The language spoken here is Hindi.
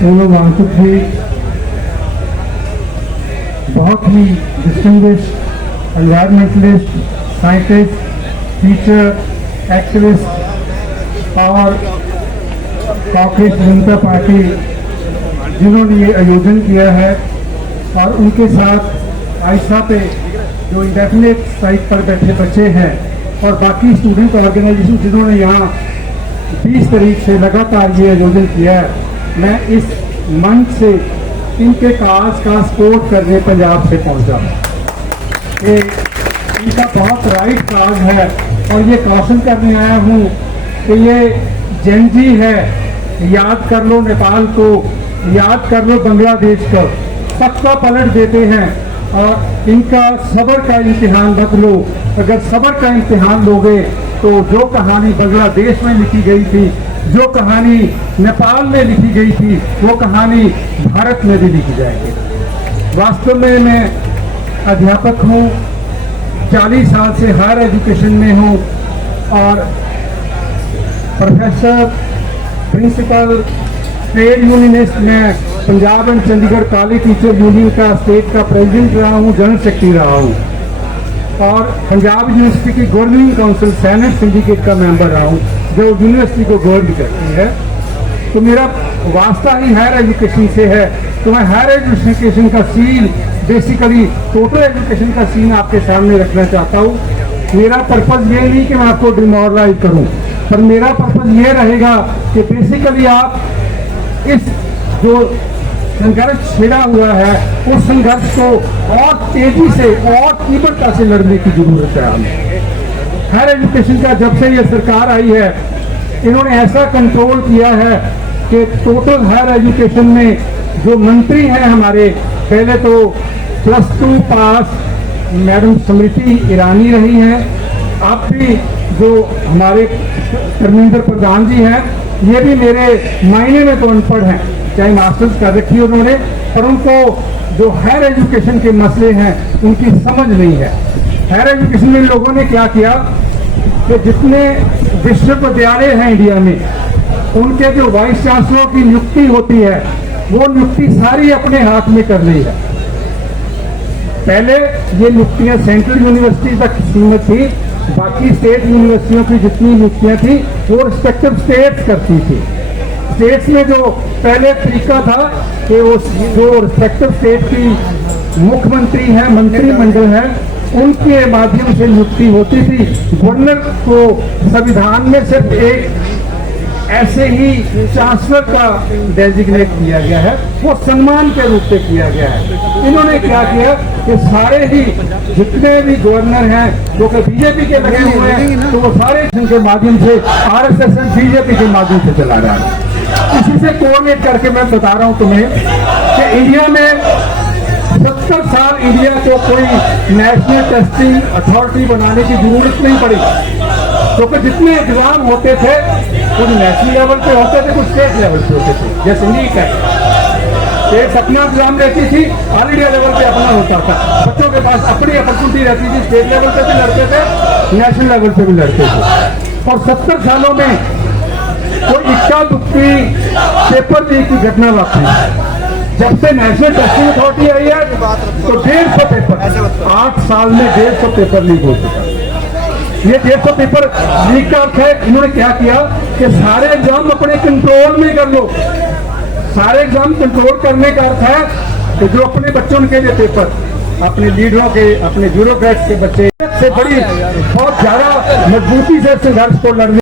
सोनू वांगचुक जी बहुत ही distinguished environmentalist, scientist, teacher, activist और कांग्रेस जनता पार्टी जिन्होंने ये आयोजन किया है, और उनके साथ आयशा पे जो इंडेफिनिट साइट पर बैठे बच्चे हैं और बाकी स्टूडेंट ऑर्गेनाइजेशन जिन्होंने यहाँ 20 तारीख से लगातार ये आयोजन किया है, मैं इस मंच से इनके काज का सपोर्ट करने पंजाब से पहुंचा। ये इनका बहुत राइट काज है और ये कौशन करने आया हूँ कि ये जेनजी है, याद कर लो नेपाल को, याद कर लो बांग्लादेश को, सबका पलट देते हैं और इनका सब्र का इम्तिहान मत लो। अगर सब्र का इम्तिहान लोगे तो जो कहानी बांग्लादेश में लिखी गई थी, जो कहानी नेपाल में लिखी गई थी, वो कहानी भारत में भी लिखी जाएगी। वास्तव में मैं अध्यापक हूँ, 40 साल से हायर एजुकेशन में हूँ और प्रोफेसर, प्रिंसिपल, ट्रेड यूनियनिस्ट, मैं Punjab and Chandigarh college teacher union का स्टेट का प्रेसिडेंट रहा हूँ, जनरल सेक्रेटरी रहा हूँ और पंजाब यूनिवर्सिटी की गवर्निंग काउंसिल सेनेट सिंडिकेट का मेंबर रहा हूँ जो यूनिवर्सिटी को गवर्न करती है। तो मेरा वास्ता ही हायर एजुकेशन से है, तो मैं हायर एजुकेशन का सीन, बेसिकली टोटल एजुकेशन का सीन आपके सामने रखना चाहता हूँ। मेरा पर्पज ये नहीं कि मैं आपको डिमोरलाइज करूँ, पर मेरा पर्पज ये रहेगा कि बेसिकली आप इस जो संघर्ष छिड़ा हुआ है उस संघर्ष को और तेजी से और तीव्रता से लड़ने की जरूरत है हमें। हायर एजुकेशन का जब से ये सरकार आई है, इन्होंने ऐसा कंट्रोल किया है कि टोटल हायर एजुकेशन में जो मंत्री हैं हमारे, पहले तो +2 पास मैडम स्मृति ईरानी रही हैं, अब भी जो हमारे धर्मेंद्र प्रधान जी हैं, ये भी मेरे मायने में तो अनपढ़ हैं, चाहे मास्टर्स कर रखी है उन्होंने, पर उनको जो हायर एजुकेशन के मसले हैं उनकी समझ नहीं है। हायर एजुकेशन में लोगों ने क्या किया कि जितने विश्वविद्यालय हैं इंडिया में, उनके जो वाइस चांसलर की नियुक्ति होती है वो नियुक्ति सारी अपने हाथ में कर ली है। पहले ये नियुक्तियां सेंट्रल यूनिवर्सिटी तक सीमित थी, बाकी स्टेट यूनिवर्सिटियों की जितनी नियुक्तियां थी वो रिस्पेक्टिव स्टेट्स करती थी। स्टेट्स में जो पहले तरीका था कि वो जो रिस्पेक्टिव स्टेट की मुख्यमंत्री हैं, मंत्रिमंडल है, उनके माध्यम से नियुक्ति होती थी। गवर्नर को संविधान में सिर्फ एक ऐसे ही चांसलर का डेजिग्नेट किया गया है, वो सम्मान के रूप में किया गया है। इन्होंने क्या किया कि सारे ही जितने भी गवर्नर हैं जो कि बीजेपी के लगे हुए हैं, तो वो सारे के माध्यम से आरएसएस बीजेपी के माध्यम से चला रहा है। इसी से कोऑर्डिनेट करके मैं बता रहा हूं तुम्हें कि इंडिया में 70 साल इंडिया को कोई नेशनल टेस्टिंग अथॉरिटी बनाने की जरूरत नहीं पड़ी, क्योंकि जितने एग्जाम होते थे कुछ नेशनल लेवल पे होते थे, कुछ स्टेट लेवल पे होते थे। जैसे नीट है, स्टेट अपना एग्जाम रहती थी, ऑल इंडिया लेवल पे अपना होता था। बच्चों के पास अपनी अपॉर्चुनिटी रहती थी, स्टेट लेवल पे भी लड़ते थे, नेशनल लेवल पे भी लड़ते थे। और 70 सालों में कोई इक्का दुक्की पेपर लीक की घटना वापरी। जब से नेशनल टेस्टिंग अथॉरिटी आई है तो 150 पेपर, 8 साल में 150 पेपर लीक हो चुका। ये 150 पेपर लीक का अर्थ है, इन्होंने क्या किया कि सारे एग्जाम अपने कंट्रोल में कर लो। सारे एग्जाम कंट्रोल करने का अर्थ है कि जो अपने बच्चों के लिए पेपर, अपने लीडरों के, अपने ब्यूरोक्रेट्स के बच्चे से बड़ी बहुत ज्यादा मजबूती से संघर्ष को लड़ने